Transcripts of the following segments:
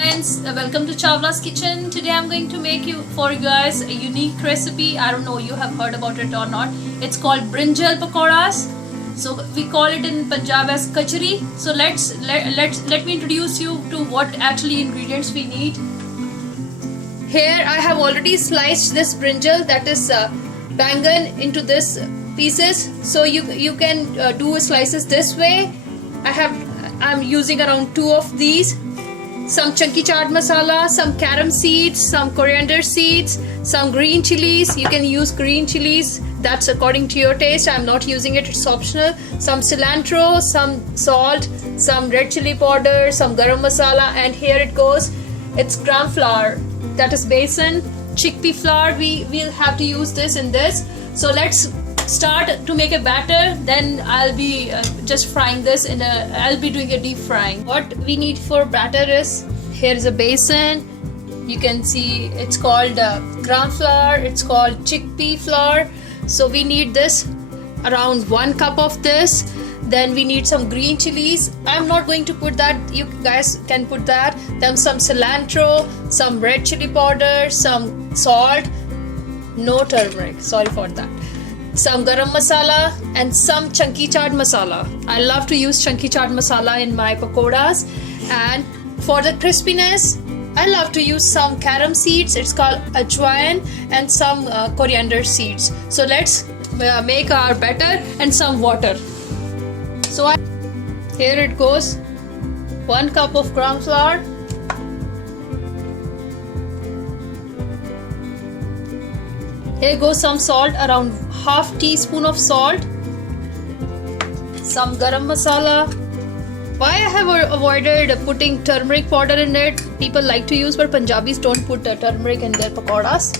Friends, welcome to Chawla's Kitchen. Today I'm going to make for you guys a unique recipe. I don't know you have heard about it or not. It's called brinjal pakoras. So we call it in Punjab as kachari. So let me introduce you to what actually ingredients we need. Here I have already sliced this brinjal, that is bangan, into this pieces. So you can do slices this way. I'm using around 2 of these. Some chunky chaat masala, some carom seeds, some coriander seeds, some green chilies. You can use green chilies, that's according to your taste. I'm not using it, it's optional. Some cilantro, some salt, some red chili powder, some garam masala, and here it goes. It's gram flour, that is besan, chickpea flour. We will have to use this in this. So let's start to make a batter. Then I'll be just frying this I'll be doing a deep frying. What we need for batter is, here is a basin. You can see it's called gram flour, it's called chickpea flour. So we need this, around 1 cup of this. Then we need some green chilies. I'm not going to put that, you guys can put that. Then some cilantro, some red chili powder, some salt, no turmeric, sorry for that, some garam masala, and some chunky chaat masala. I love to use chunky chaat masala in my pakoras. And for the crispiness, I love to use some carom seeds, it's called ajwain, and some coriander seeds. So let's make our batter and some water. So here it goes, 1 cup of gram flour, here goes some salt, around half teaspoon of salt, some garam masala. Why I have avoided putting turmeric powder in it? People like to use, but Punjabis don't put turmeric in their pakoras.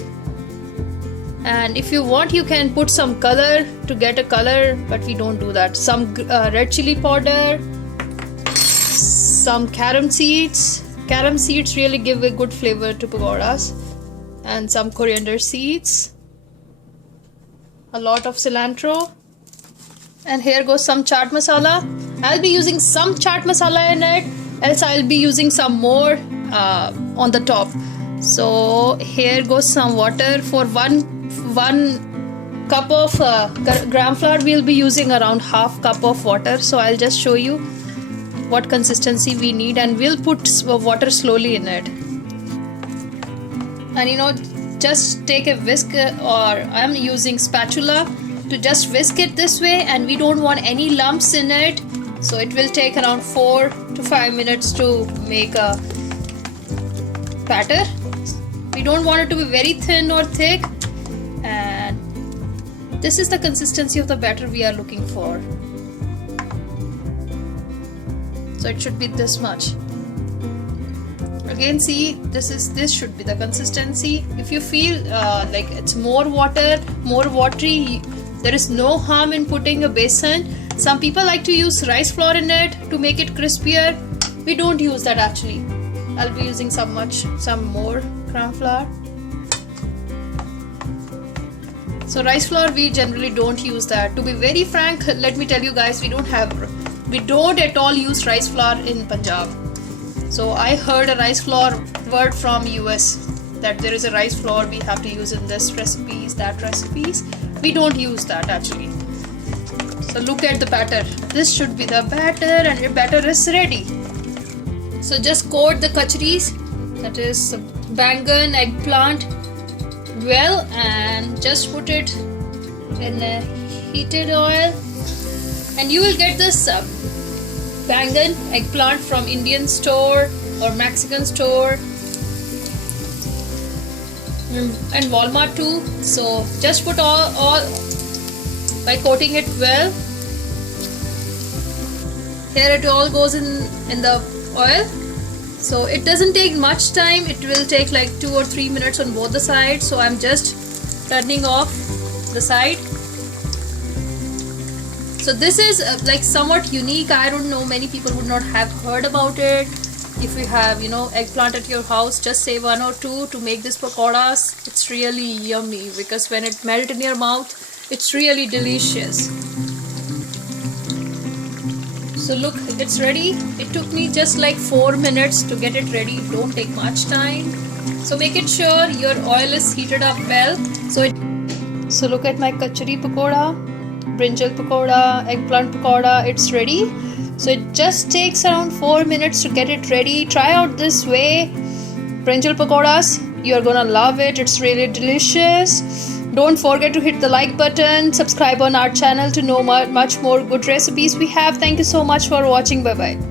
And if you want, you can put some color to get a color, but we don't do that. Some red chili powder, some carom seeds. Carom seeds really give a good flavor to pakoras. And some coriander seeds, a lot of cilantro, and here goes some chaat masala. I'll be using some chaat masala in it, else I'll be using some more on the top. So here goes some water. For one cup of gram flour, we'll be using around half cup of water. So I'll just show you what consistency we need, and we'll put water slowly in it. And just take a whisk, or I'm using spatula to just whisk it this way, and we don't want any lumps in it. So it will take around 4 to 5 minutes to make a batter. We don't want it to be very thin or thick, and this is the consistency of the batter we are looking for. So it should be this much. Again, see, this should be the consistency. If you feel like it's more watery, there is no harm in putting a besan. Some people like to use rice flour in it to make it crispier. We don't use that actually. I'll be using some more gram flour. So rice flour, we generally don't use that. To be very frank, let me tell you guys, we don't at all use rice flour in Punjab. So I heard a rice flour word from US, that there is a rice flour we have to use in this recipes, that recipes. We don't use that actually. So look at the batter. This should be the batter, and your batter is ready. So just coat the kacharis, that is bangan, eggplant, well, and just put it in a heated oil, and you will get this bangan, eggplant from Indian store or Mexican store, and Walmart too. So just put all by coating it well. Here it all goes in the oil. So it doesn't take much time, it will take like 2 or 3 minutes on both the sides. So I'm just turning off the side. So this is like somewhat unique. I don't know, many people would not have heard about it. If you have eggplant at your house, just say 1 or 2 to make this pakoras. It's really yummy, because when it melts in your mouth, it's really delicious. So look, it's ready. It took me just like 4 minutes to get it ready. Don't take much time. So make it sure your oil is heated up well. So look at my kachori pakoda, brinjal pakoda, eggplant pakoda. It's ready. So it just takes around 4 minutes to get it ready. Try out this way. Brinjal pakodas, you're gonna love it. It's really delicious. Don't forget to hit the like button, subscribe on our channel to know much more good recipes we have. Thank you so much for watching. Bye bye.